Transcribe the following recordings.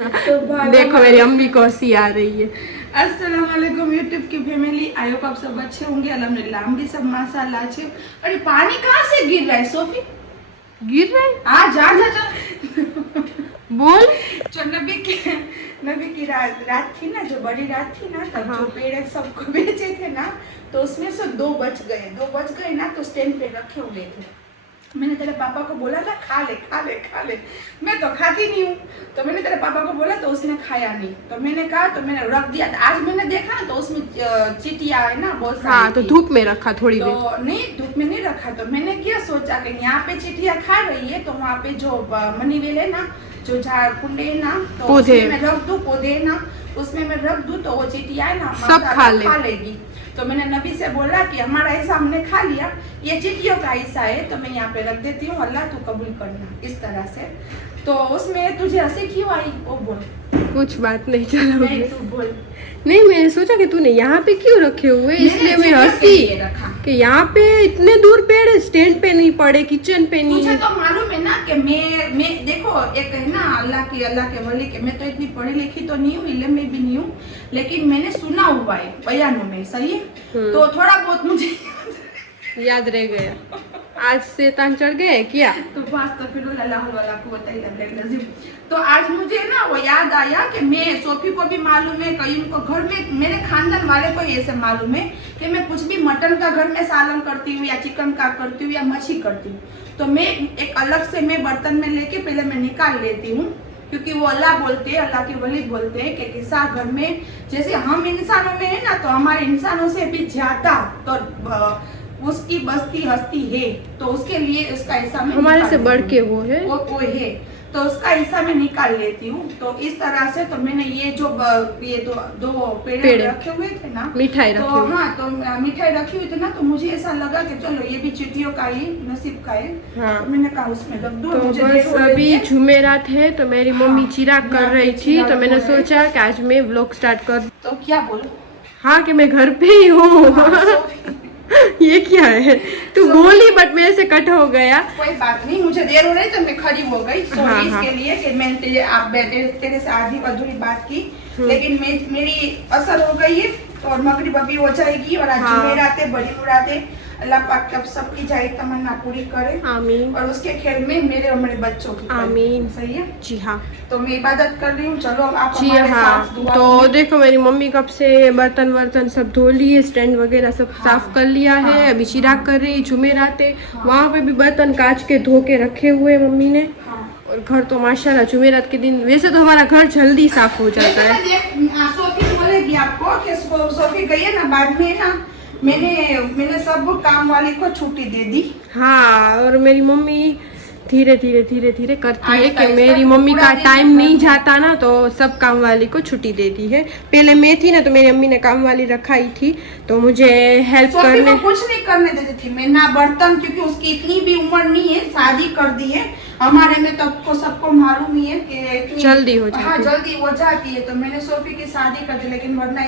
तो देखो मेरी अम्मी को हंसी आ रही है। अस्सलाम वालेकुम यूट्यूब की फैमिली, आई होप आप सब अच्छे होंगे। अल्हम्दुलिल्लाह हम भी सब माशाल्लाह अच्छे। अरे पानी कहाँ से गिर रहा है सोफी? गिर रहा है? आ जा जा जा बोल। जो नबी की रात थी ना, जो बड़ी रात थी ना, तब जो पेड़ सबको बेचे थे ना, तो उसमें से दो बच गए ना, तो स्टैंड पे रखे हुए थे। मैंने तेरे पापा को बोला था खा ले खा ले खा ले, मैं तो खाती नहीं हूँ, तो मैंने तेरे पापा को बोला तो उसने खाया नहीं, तो मैंने कहा तो मैंने रख दिया। आज मैंने देखा ना तो उसमें चींटियां है ना बहुत सारी। हाँ, तो धूप में रखा थोड़ी देर। तो नहीं, धूप में नहीं रखा। तो मैंने क्या सोचा कि यहाँ पे चींटियां खा रही है, तो वहाँ पे जो मनी वेल है ना, जो झाड़ कुंडे है ना, तो उसमें मैं रख दूँ, पौधे ना उसमें मैं रख दूँ, तो वो चींटियां है ना सब खा लेगी। तो मैंने नबी से बोला कि हमारा हिस्सा हमने खा लिया, ये चींटियों का हिस्सा है, तो मैं यहाँ पे रख देती हूँ, अल्लाह तू कबूल करना, इस तरह से। तो उसमें तुझे हंसी क्यों आई वो बोल। कुछ बात नहीं, चलो नहीं तू बोल। नहीं, मैंने सोचा कि तूने यहाँ पे क्यों रखे हुए, इसलिए मैं हंसी कि यहाँ पे इतने दूर पेड़ है, स्टैंड पे नहीं पड़े, किचन पे नहीं। मुझे तो मालूम है ना कि मैं देखो, एक है ना अल्लाह के वली के, मैं तो इतनी पढ़ी लिखी तो नहीं हूँ, इल्म में भी नहीं हूँ, लेकिन मैंने सुना हुआ है बयानों में, सही है, तो थोड़ा बहुत मुझे याद रह गया। आज शैतान चढ़ गए क्या? तो बस तो फिर तो आज मुझे ना वो याद आया कि मैं, सोफी को भी मालूम है, कईम को, घर में मेरे खानदान वाले को ऐसे मालूम है कि मैं कुछ भी मटन का घर में सालन करती हूँ या चिकन का करती हूँ या मछली करती हूँ, तो मैं एक अलग से मैं बर्तन में लेके पहले मैं निकाल लेती हूँ, क्योंकि वो अल्लाह बोलते हैं, अल्लाह के वली बोलते हैं कि किसा घर में जैसे हम इंसानों में है ना, तो हमारे इंसानों से भी ज्यादा तो उसकी बस्ती हस्ती है, तो उसके लिए उसका हिस्सा हमारे से बढ़ के वो है, वो है, तो उसका हिस्सा मैं निकाल लेती हूँ। तो इस तरह से तो मैंने ये जो ये दो पेड़ रखे हुए थे ना, मिठाई तो हाँ, तो मिठाई रखी हुई थी ना, तो मुझे ऐसा लगा कि चलो ये भी चींटियों का ही नसीब का है। हाँ। तो मैंने कहा उसमें रख दो। तो बस अभी जुमेरात है, तो मेरी मम्मी चिराग कर रही थी, तो मैंने सोचा कि आज मैं व्लॉग स्टार्ट कर। तो क्या बोलो? हाँ, कि मैं घर पे ही हूँ। ये क्या है, तू बोली बट मेरे से कट हो गया। कोई बात नहीं, मुझे देर हो रही तो मैं खड़ी हो गई। हाँ, इसके लिए कि मैंने आप तेरे से आधी अधूरी बात की, लेकिन मेरी असर हो गई है, और मगरिब अभी हो जाएगी, और आज जुमेरात है, बड़ी मुरादें, अल्लाह पाक अब सबकी जाए तमन्ना पूरी करे, आमीन, और उसके खैर में मेरे और मेरे बच्चों की, आमीन। सही है जी। हाँ, तो मैं इबादत कर रही हूँ, चलो आप जी। हाँ, तो देखो मेरी मम्मी कब से बर्तन वर्तन सब धो लिए, स्टैंड वगैरह सब साफ कर लिया है। अभी चिराग कर रही, जुमेरात है, वहाँ पे भी बर्तन कांच के धो के रखे हुए मम्मी ने। और घर तो माशाल्लाह जुमेरात के दिन वैसे तो हमारा घर जल्दी साफ हो जाता है। सोफी बोलेगी आपको कि सोफी गई है ना, बाद में ना मैंने सब काम वाली को छुट्टी दे दी। हाँ, और मेरी मम्मी धीरे धीरे करती है कि मेरी मम्मी का टाइम नहीं जाता ना, तो सब काम वाली को छुट्टी देती है। पहले मैं थी ना, तो मेरी अम्मी ने काम वाली रखाई थी, तो मुझे हेल्प करने कुछ नहीं करने देती थी मैं ना, बर्तन, क्योंकि उसकी इतनी भी उम्र नहीं है, शादी कर दी है। हमारे में तो आपको सबको मालूम ही है कि जल्दी हो जाती है। हाँ, जल्दी हो जाती है, तो मैंने सोफी की शादी कर दी, लेकिन वरना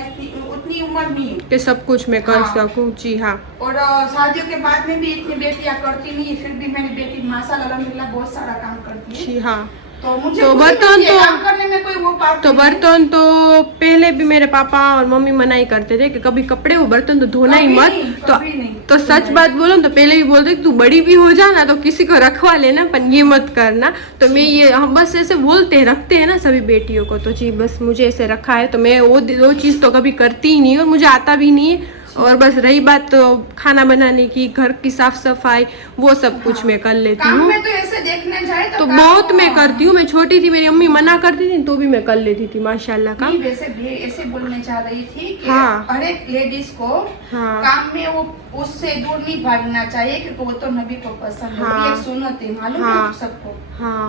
उतनी उम्र नहीं है कि सब कुछ मैं कर सकूं। जी हाँ, और शादियों के बाद में भी इतनी बेटियां करती नहीं, फिर भी मेरी बेटी माशाल्लाह अल्हम्दुलिल्लाह बहुत सारा काम करती है। जी हाँ, तो मुझे तो बर्तन तो काम करने में कोई वो बात तो बर्तन तो पहले भी मेरे पापा और मम्मी मना ही करते थे कि कभी कपड़े वो बर्तन तो धोना ही मत। तो सच बात बोलो तो पहले भी बोलते कि तू बड़ी भी हो जाना तो किसी को रखवा लेना, पर ये मत करना। तो मैं ये, हम बस ऐसे बोलते हैं, रखते हैं ना सभी बेटियों को, तो जी बस मुझे ऐसे रखा है, तो मैं वो चीज़ तो कभी करती ही नहीं, और मुझे आता भी नहीं है। और बस रही बात तो खाना बनाने की, घर की साफ सफाई, वो सब कुछ मैं कर लेती हूँ। तो ऐसे देखने जाए तो बहुत मैं करती हूँ। मैं छोटी थी, मेरी अम्मी मना करती थी, तो भी मैं कर लेती थी माशाल्लाह का। वैसे ऐसे बोलने चाह रही थी कि हर एक लेडीज को काम में वो उससे दूर नहीं भागना चाहिए, क्योंकि वो तो नबी को पसंद है। वो एक सुन्नत है, मालूम है सबको।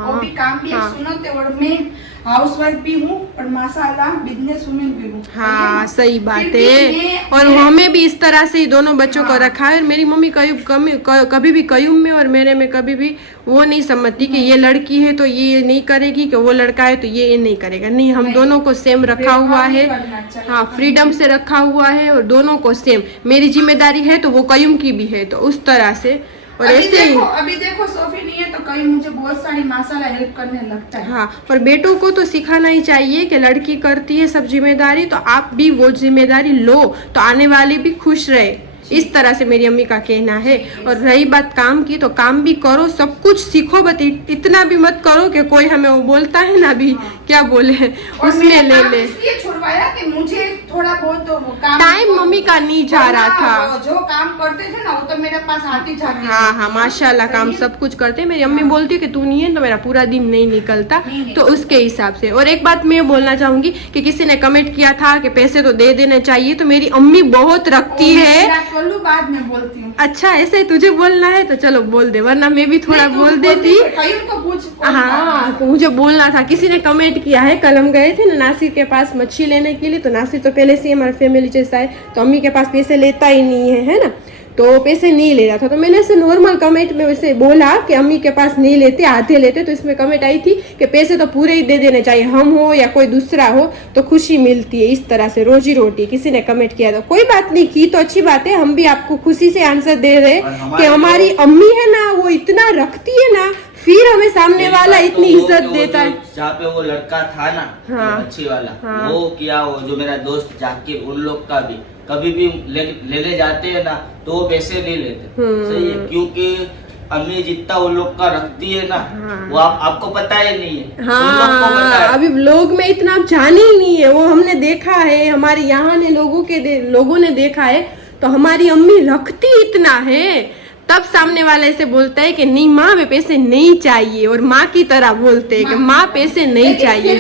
वो भी काम भी एक सुन्नत है, और मैं हाउसवाइफ भी हूँ, और माशाल्लाह बिजनेस वुमेन भी हूँ। हाँ, सही बात है। और हमें भी इस तरह से ही दोनों बच्चों को रखा है। मेरी मम्मी कभी भी कयूम में और मेरे में कभी भी वो नहीं समझती कि ये लड़की है तो ये नहीं करेगी, कि वो लड़का है तो ये नहीं करेगा। नहीं, हम दोनों को सेम रखा हुआ है। हाँ, फ्रीडम से रखा हुआ है, और दोनों को सेम। मेरी जिम्मेदारी है तो वो कयूम की भी है, तो उस तरह से और ऐसे ही अभी देखो सोफी नहीं है तो कहीं मुझे बहुत सारी माशाल्लाह हेल्प करने लगता है। हाँ, और बेटों को तो सिखाना ही चाहिए कि लड़की करती है सब जिम्मेदारी, तो आप भी वो जिम्मेदारी लो तो आने वाली भी खुश रहे। इस तरह से मेरी अम्मी का कहना है। और रही बात काम की, तो काम भी करो, सब कुछ सीखो, बट इतना भी मत करो कि कोई हमें वो बोलता है ना अभी क्या बोले उसमें ले ले। इसलिए छुड़वाया कि मुझे थोड़ा बहुत तो काम टाइम मम्मी का नहीं जा रहा था। जो काम करते थे ना वो तो मेरे पास आती जाती। हाँ हाँ, माशाल्लाह काम सब कुछ करते हैं। मेरी अम्मी बोलती है कि तू नहीं है तो मेरा पूरा दिन नहीं निकलता, तो उसके हिसाब से। और एक बात मैं बोलना चाहूंगी कि किसी ने कमेंट किया था कि पैसे तो दे देने चाहिए, तो मेरी अम्मी बहुत रखती है। बाद में बोलती हूँ। अच्छा, ऐसे तुझे बोलना है तो चलो बोल दे, वरना मैं भी थोड़ा बोल देती। हाँ, तो मुझे बोलना था। किसी ने कमेंट किया है, कल हम गए थे ना नासिर के पास मच्छी लेने के लिए, तो नासिर तो पहले से हमारे फैमिली जैसा है, तो अम्मी के पास पैसे लेता ही नहीं है ना, तो पैसे नहीं ले रहा था। तो मैंने ऐसे नॉर्मल कमेंट में वैसे बोला कि अम्मी के पास नहीं लेते, आधे लेते, तो इसमें कमेंट आई थी कि पैसे तो पूरे ही दे देने चाहिए, हम हो या कोई दूसरा हो तो खुशी मिलती है, इस तरह से रोजी रोटी। किसी ने कमेंट किया, तो कोई बात नहीं की तो अच्छी बात है, हम भी आपको खुशी से आंसर दे रहे कि हमारी अम्मी है ना वो इतना रखती है ना, फिर हमें सामने वाला इतनी इज्जत देता है। जहाँ पे वो लड़का था ना, हाँ, अच्छी वाला, हाँ, वो किया, वो जो मेरा दोस्त जाकिर, उन लोग का भी कभी भी ले जाते हैं ना तो वो पैसे नहीं लेते। सही है, क्योंकि अम्मी जितना उन लोग का रखती है ना, हाँ, वो आपको पता ही नहीं है। हाँ, उन लोग को पता है। अभी व्लॉग में इतना आप जाने ही नहीं है, वो हमने देखा है, हमारे यहाँ ने लोगों ने देखा है, तो हमारी अम्मी रखती इतना है। तब सामने वाले से बोलता है कि नहीं माँ में पैसे नहीं चाहिए, और माँ की तरह बोलते हैं कि माँ पैसे नहीं चाहिए,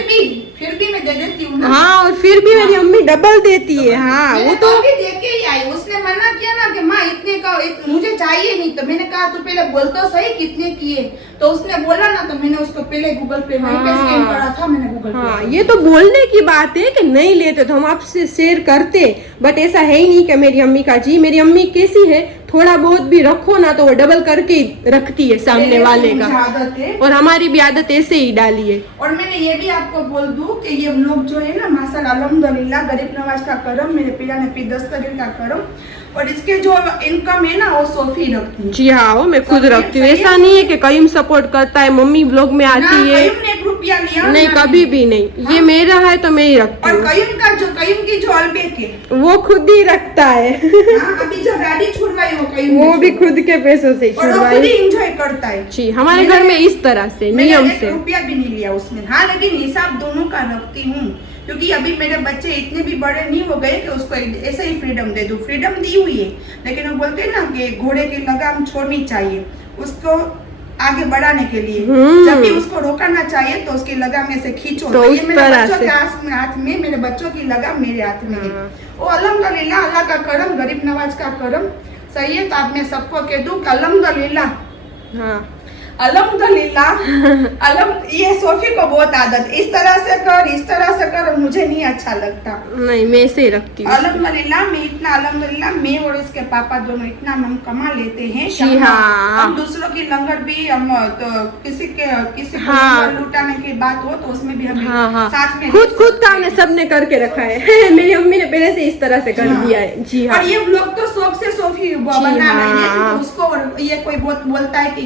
फिर भी मैं दे देती हूँ ना। हाँ, और फिर भी मेरी अम्मी डबल देती है। हाँ, वो तो अभी दे के ही आई। उसने मना किया ना कि माँ इतने का मुझे चाहिए नहीं, तो मैंने कहा तू पहले बोल तो सही कितने किए, तो उसने बोला ना, तो मैंने उसको पहले गूगल पे वहीं पे स्कैन करा था, मैंने गूगल पे। हाँ, ये तो बोलने की बात है कि नहीं लेते तो हम आपसे शेयर करते, बट ऐसा है ही नहीं कि मेरी अम्मी का जी। मेरी अम्मी कैसी है, थोड़ा बहुत भी रखो ना तो वो डबल करके रखती है सामने वाले का, आदत है, और हमारी भी आदत ऐसे ही डाली है। और मैंने ये भी आपको बोल दूं कि ये लोग जो है ना, माशाल्लाह अल्हम्दुलिल्लाह, गरीब नवाज का करम, मेरे पिया ने पी दस्तगीर का करम, और इसके जो इनकम है ना वो सोफी रखती है। जी हाँ, वो मैं खुद रखती हूँ। ऐसा नहीं है कि कयूम सपोर्ट करता है, मम्मी ब्लॉग में आती है, एक रुपया लिया नहीं, कभी भी नहीं। ये मेरा है तो मैं ही रखती और हूँ। कयूम की जो अलबेक है वो खुद ही रखता है। अभी जो गाड़ी छुड़वाई वो भी खुद के पैसों से छुड़वाई, एंजॉय करता है। जी, हमारे घर में इस तरह से नियम से। रुपया भी नहीं लिया उसने। हाँ, लेकिन हिसाब दोनों का रखती हूँ, क्योंकि अभी मेरे बच्चे इतने भी बड़े नहीं हो गए कि उसको ऐसे ही फ्रीडम दे दूं। फ्रीडम दी हुई है, लेकिन वो बोलते हैं ना कि घोड़े की लगाम छोड़नी चाहिए उसको आगे बढ़ाने के लिए। जब भी उसको रोकना चाहिए तो उसकी लगाम में से खींचो। तो ये मेरे बच्चों से। के हाथ में, मेरे बच्चों की लगाम मेरे हाथ में है। वो अल्हम्दुलिल्लाह, अल्लाह का करम, गरीब नवाज का करम। सही है, तो आप मैं सबको कह दूं कि अल्हम्दुलिल्लाह, हाँ, अल्हम्दुलिल्लाह। ये सोफी को बहुत आदत, इस तरह से कर, इस तरह से कर, मुझे नहीं अच्छा लगता। नहीं, मैं ऐसे ही रखती हूँ। अल्हम्दुलिल्लाह, मैं इतना, अल्हम्दुलिल्लाह, मैं और इसके पापा दोनों इतना हम कमा लेते हैं। जी हाँ, हम दूसरों की लंगर भी, हम तो किसी को हाँ, लुटाने की बात हो तो उसमें भी हम हाँ, हाँ, साथ में खुद का हमने सबने करके रखा है। मेरी अम्मी ने पहले से इस तरह से कर दिया है। जी हाँ, और ये लोग तो शौक से सोफी बना रहे हैं, तो उसको ये कोई बहुत बोलता है कि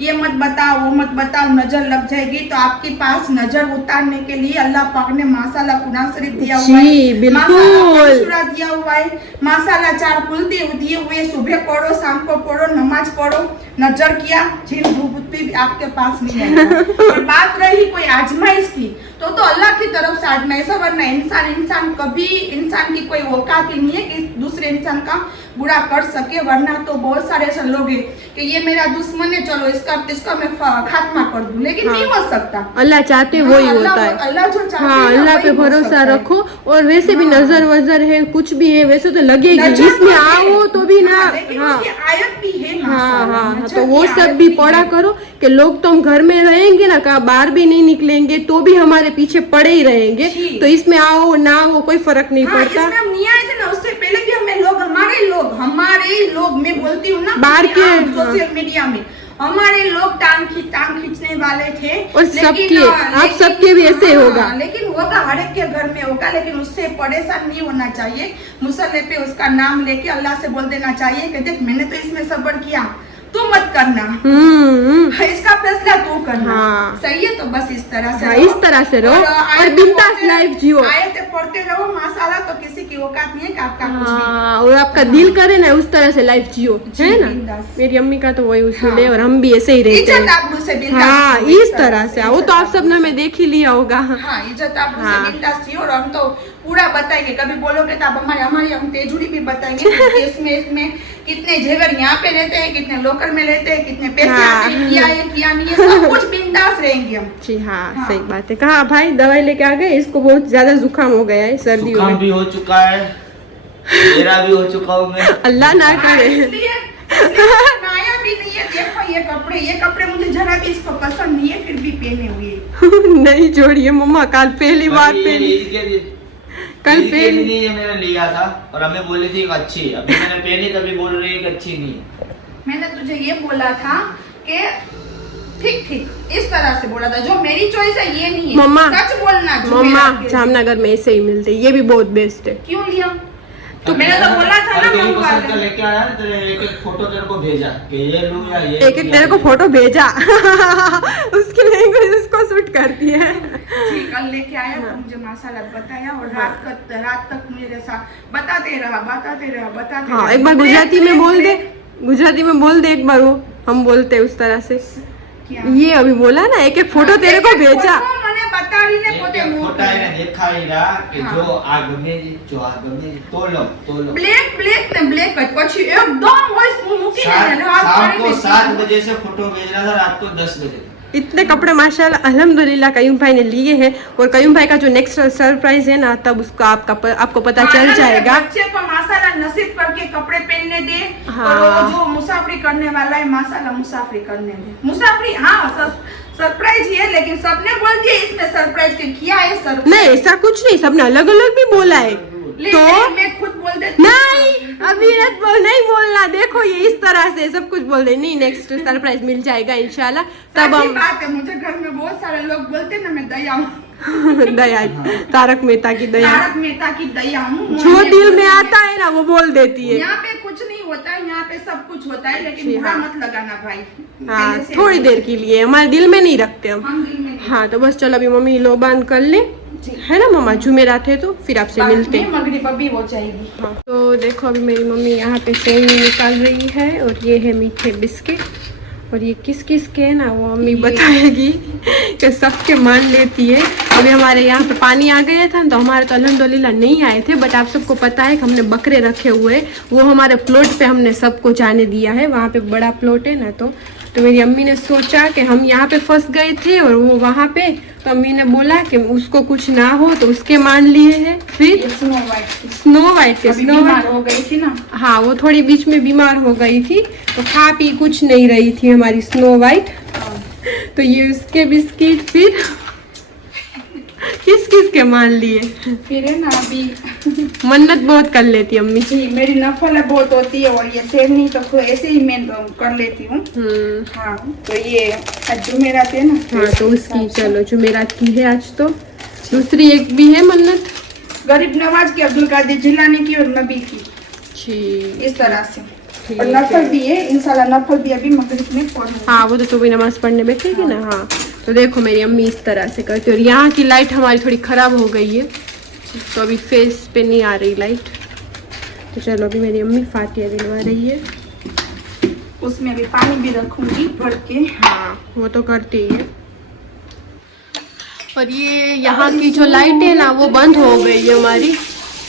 ये मत बताओ, वो मत बताओ, नजर लग जाएगी, तो आपके पास नजर उतारने के लिए अल्लाह पाक ने माशाल्लाह कुरान शरीफ दिया हुआ है, माशाल्लाह सूरा दिया हुआ है, माशाल्लाह 4 कुल दिए हुए, सुबह पढ़ो, शाम को पढ़ो, नमाज पढ़ो, नजर किया, जिन भूभूति आपके पास नहीं आएगा। और बात रही कोई आजमाइश की, तो अल्लाह की तरफ से आजमाइश है, वरना इंसान कभी, इंसान की कोई औकात ही नहीं है कि दूसरे इंसान का बुरा कर सके। वरना तो बहुत सारे ऐसे लोग हैं कि ये मेरा दुश्मन है, चलो इसका मैं खात्मा कर दूं, लेकिन नहीं हो सकता। अल्लाह चाहते वो ही होता है। अल्लाह जो चाहते हाँ, हैं अल्लाह पे भरोसा रखो। और वैसे भी नजर वजर है, कुछ भी है, वैसे तो लगेगी, जिसमें आओ तो भी ना। हाँ, आयत भी है। हाँ, हाँ, तो वो सब भी पढ़ा करो कि लोग तो हम घर में रहेंगे ना, कहा बाहर भी नहीं निकलेंगे तो भी हमारे पीछे पड़े ही रहेंगे, तो इसमें आओ ना आओ कोई फर्क नहीं पड़ता। इसमें हम नहीं आए थे ना, उससे पहले भी हमें हमारे लोग मैं बोलती हूँ ना, बाहर के सोशल मीडिया में हमारे लोग टांग खींचने वाले थे। और सबके, आप सबके भी ऐसे होगा, लेकिन होगा, हर एक के घर में होगा, लेकिन उससे परेशान नहीं होना चाहिए। मुसल्ले पे उसका नाम लेके अल्लाह से बोल देना चाहिए कि देख मैंने तो इसमें सब्र किया, तू मत करना, इसका फैसला तू करना। हाँ। सही है, तो बस इस तरह से हाँ, रहो। इस तरह से रहो आए और तो बिंदास पढ़ते- लाइफ जियो। आए थे पढ़ते रहो माशाल्लाह, तो किसी की औकात नहीं है कि आपका कुछ भी। हाँ, और आपका दिल करे ना उस तरह से लाइफ जियो, जी, है ना। बिंदास। मेरी अम्मी का तो वही उसूल है हाँ। और हम भी ऐसे ही रहते इज्जत हैं। आबरू से बिंदास हाँ, जियो, इस तरह से वो तो आप सबने में देख ही लिया होगा। हाँ, इज्जत आबरू हाँ। से बिंदास जियो। और हम तो पूरा बताएंगे, कभी बोलोगे तो आप हमारी हम तेजुड़ी भी बताएंगे कि इसमें कितने जेवर यहाँ पे रहते हैं, कितने लोकल में रहते हैं, कितने पैसे हाँ। आते हैं, किया है किया नहीं है, सब कुछ बिंदास रहेंगे हम। जी हाँ, हाँ। सही बात है। कहाँ भाई दवाई लेके आ गए? इसको बहुत ज्यादा जुकाम हो गया है, सर्दी हो जुकाम गई। भी हो चुका है, मेरा भी हो चुका हूँ मैं। अल्लाह ना हाँ, करे। इसलिए नया भी नहीं है। देखो ये कपड़े मुझे जरा भी इसको पसंद नहीं है, फिर भी पहने हुए। नहीं जोड़िए मम्मा, कल पहली बार अभी ये पहनी। ईद के दिन- कल ईद के पहली- दिन ही ये मैंने लिया था और हमें बोली थी कि अच्छी है। अभी मैंने पहनी तभी बोल रही है कि अच्छी नहीं है। मैंने तुझे ये बोला था कि ठीक इस तरह से बोला था, जो मेरी चॉइस है ये नहीं है। मम्मा, सच बोलना। जो मम्मा मेरा- जामनगर में ऐसे ही मिलते, ये भी बहुत बेस्ट है। क्यों लिया? तो मैंने तो बोला था ना तेरी मंगवा पसंद का ले। लेके आया, तेरे एक फोटो तेरे को भेजा कि ये लूं या ये। एक तेरे को फोटो भेजा उसकी लैंग्वेज उसको सूट करती है। जी, कल लेके आया तो मुझे माशाल्लाह बताया और रात तक मेरे साथ बताते रहा। हाँ, एक बार गुजराती में बोल दे, गुजराती में बोल दे एक बार, वो हम बोलते हैं उस तरह से। क्या? ये अभी बोला ना, एक एक फोटो तेरे को एक-एक भेजा। फोटो મને બતાડીને પોતે एक મૂકે। फोटा એને દેખાડ્યા કે हाँ। જો આ ગમે છે, જો આ ગમે છે, તો लो। બ્લેક ને બ્લેક જ પછી એકદમ વોઇસ મૂકીને રાત शाम પાડી को દીધી। 7 बजे से फोटो भेज रहा था, रात को 10 बजे तक। इतने कपड़े माशाल्लाह अल्हम्दुलिल्लाह कयूम भाई ने लिए हैं। और कयूम भाई का जो नेक्स्ट सरप्राइज है ना, तब उसका आपको पता चल माना जाएगा। बच्चे को माशाल्लाह नसीब करके कपड़े पहनने दे। हाँ। और वो जो मुसाफरी करने वाला है माशाल्लाह मुसाफरी करने दे। मुसाफरी हाँ सरप्राइज ही है, लेकिन सबने बोल दिया इसमें सरप्राइज के किया है सरप्राइज। नहीं, ऐसा कुछ नहीं, सबने अलग अलग भी बोला है। तो मैं खुद बोल देती नहीं, अभी नहीं बोलना। देखो ये इस तरह से सब कुछ बोल दे। नहीं, नेक्स्ट सरप्राइज मिल जाएगा इंशाल्लाह। तब सच्ची हम बात है, मुझे घर में बहुत सारे लोग बोलते हैं ना मैं दया हूँ। दया, तारक मेहता की दया, तारक मेहता की दया हूँ। जो दिल में आता है ना वो बोल देती है। यहाँ पे कुछ नहीं होता है, यहाँ पे सब कुछ होता है, लेकिन जी, बुरा हाँ। मत लगाना भाई। हाँ, पहले से थोड़ी देर के लिए, हमारे दिल में नहीं रखते हम। हम दिल में नहीं। हाँ, तो बस चलो अभी मम्मी लोबान कर ले, जी। है ना मम्मा, जुमेरात है तो फिर आपसे बाद मिलते में हैं। मगरिब अभी हो जाएगी। हाँ, तो देखो अभी मेरी मम्मी यहाँ पे सेवई निकाल रही है और ये है मीठे बिस्किट। और ये किस किस के है ना वो अम्मी बताएगी कि सबके मान लेती है। अभी हमारे यहाँ पे पानी आ गया था तो हमारे तो अल्हम्दुलिल्लाह नहीं आए थे, बट आप सबको पता है कि हमने बकरे रखे हुए, वो हमारे प्लॉट पे हमने सबको जाने दिया है। वहाँ पे बड़ा प्लॉट है ना, तो मेरी अम्मी ने सोचा कि हम यहाँ पे फंस गए थे और वो वहाँ पे, तो अम्मी ने बोला कि उसको कुछ ना हो तो उसके मान लिए हैं। फिर ये स्नो वाइट स्नो वाइट के अभी स्नो बीमार वाइट, हो गई थी ना। हाँ वो थोड़ी बीच में बीमार हो गई थी तो खा पी कुछ नहीं रही थी हमारी स्नो वाइट। तो ये उसके बिस्किट फिर किस किस के मान लिए। फिर है ना अभी मन्नत बहुत कर लेती अम्मी। जी मेरी नफल बहुत होती है और ये सेवनी तो खुद ऐसे ही मैं तो कर लेती हूँ। हाँ तो ये आज जुमेरात है ना। हाँ, तो उसकी चलो जुमेरात की है आज। तो दूसरी एक भी है मन्नत, गरीब नवाज की, अब्दुल कादिर जिलानी की और नबी की, ठीक। इस तरह से। ठीक और है। नफल भी है, इंशाल्लाह नफल भी अभी मगरिब में पढ़ूंगी। हाँ, वो तो सुबह नमाज पढ़ने बैठेगी ना। हाँ, तो देखो मेरी अम्मी इस तरह से करती है। और यहाँ की लाइट हमारी थोड़ी ख़राब हो गई है तो अभी फेस पे नहीं आ रही लाइट। तो चलो अभी मेरी अम्मी फातिया दिलवा रही है। उसमें अभी पानी भी रखूंगी भर के। हाँ, वो तो करती ही है। और ये यहाँ की जो लाइट है ना वो बंद हो गई है हमारी,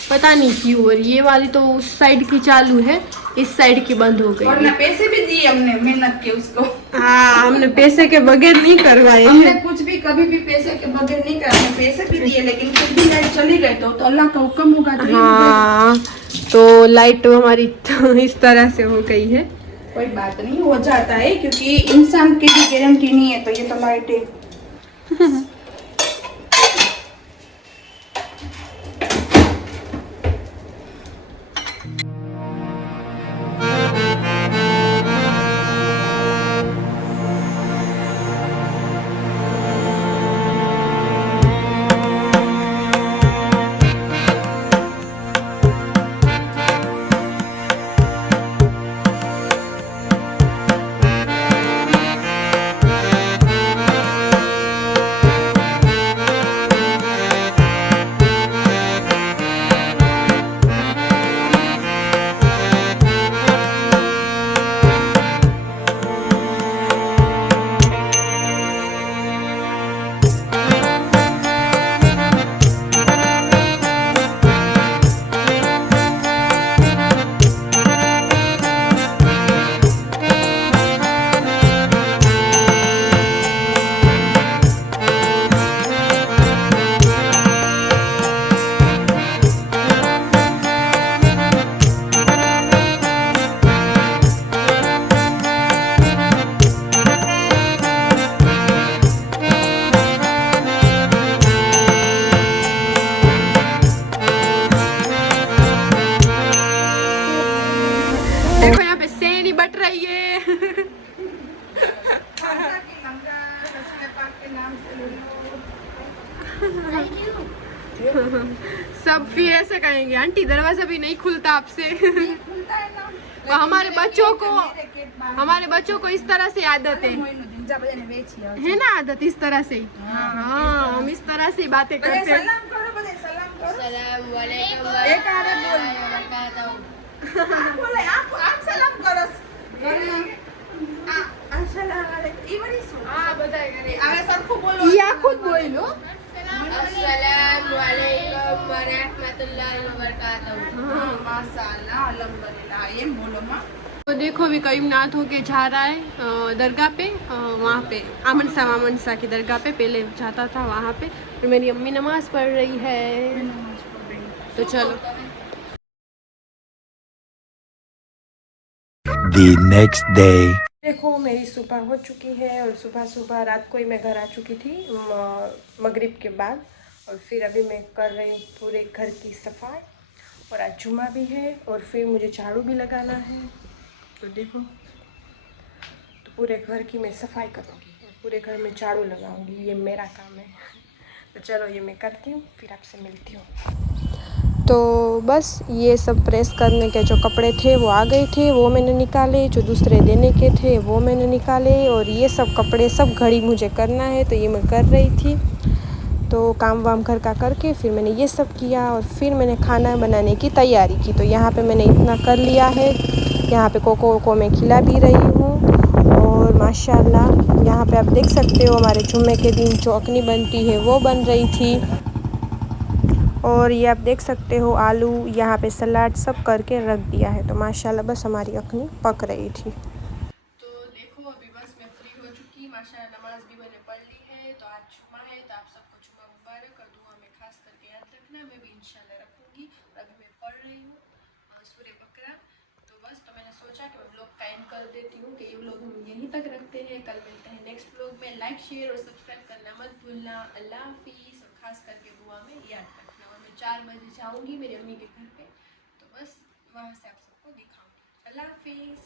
पता नहीं क्यों। और ये वाली तो उस साइड की चालू है, इस साइड की बंद हो गई और है। ना पैसे भी दिए हमने मेहनत के उसको। हाँ, हमने पैसे के बगैर नहीं करवाए हमने हैं। कुछ भी कभी भी पैसे के बगैर नहीं करते, पैसे भी दिए लेकिन फिर भी लाइट चली गई तो अल्लाह का हुक्म होगा। तो हाँ, तो लाइट तो हमारी इस तरह से हो गई है। कोई बात नहीं, हो जाता है क्योंकि इंसान की भी गारंटी नहीं है। तो ये तो लाइट है। सब फिर ऐसे कहेंगे आंटी दरवाजा भी नहीं खुलता आपसे। खुलता है ना। और हमारे बच्चों को इस तरह से आदत है है ना, आदत इस तरह से ही। हाँ, हम इस तरह से ही बातें करते हैं। सलाम करो, बोले सलाम करो। सलाम वालेकुम एक आरे बोले आप सलाम करो। अस्सलाम वालेकुम। ई बड़ी सुन। हाँ बताए करे। હવે સરખું બોલો। ये खुद बोलो। अस्सलाम वालेकुम व रहमतुल्लाहि व बरकातहू। माशाअल्लाह, अल्हम्दुलिल्लाह। ये बोलो माँ। तो देखो अभी कयूम नाथ होके जा रहा है दरगाह पे, वहाँ पे आमन सा की दरगाह पे पहले जाता था वहाँ पे। फिर मेरी अम्मी नमाज पढ़ रही है, तो चलो। The next day. देखो मेरी सुबह हो चुकी है और सुबह रात को ही मैं घर आ चुकी थी मगरिब के बाद। और फिर अभी मैं कर रही हूँ पूरे घर की सफाई, और आज जुमा भी है और फिर मुझे झाड़ू भी लगाना है। तो देखो, तो पूरे घर की मैं सफाई करूँगी और पूरे घर में झाड़ू लगाऊंगी, ये मेरा काम है। तो चलो ये मैं करती हूँ, फिर आपसे मिलती हूँ। तो बस ये सब प्रेस करने के जो कपड़े थे वो आ गए थे, वो मैंने निकाले। जो दूसरे देने के थे वो मैंने निकाले, और ये सब कपड़े सब घड़ी मुझे करना है, तो ये मैं कर रही थी। तो काम वाम घर का करके फिर मैंने ये सब किया, और फिर मैंने खाना बनाने की तैयारी की। तो यहाँ पे मैंने इतना कर लिया है। यहाँ पे कोको को मैं खिला भी रही हूँ, और माशाल्लाह यहाँ पे आप देख सकते हो हमारे जुम्मे के दिन जो अखनी बनती है वो बन रही थी। और ये आप देख सकते हो आलू, यहाँ पे सलाद सब करके रख दिया है। तो माशाल्लाह बस हमारी अखनी पक रही थी। तो देखो अभी बस मैं फ्री हो चुकी, माशाल्लाह नमाज भी मैंने पढ़ ली है। तो आज जुमा है, तो आप सबको जुमा मुबारक, और दुआ में खास करके याद रखना, मैं भी इंशाल्लाह रखूँगी। और अभी मैं पढ़ रही हूँ सूरह बकरा। तो बस, तो मैंने सोचा कि मैं व्लॉग का एंड कर देती हूँ, कि ये व्लॉग हम यहीं तक रखते हैं। कल मिलते हैं नेक्स्ट व्लॉग में। लाइक शेयर और सब्सक्राइब करना मत भूलना। अल्लाह हाफिज़, और खास करके दुआ में याद रखना। और मैं 4 बजे जाऊँगी मेरी अम्मी के घर पे, तो बस वहाँ से आप सबको दिखाऊँगी। अल्लाह हाफिज़।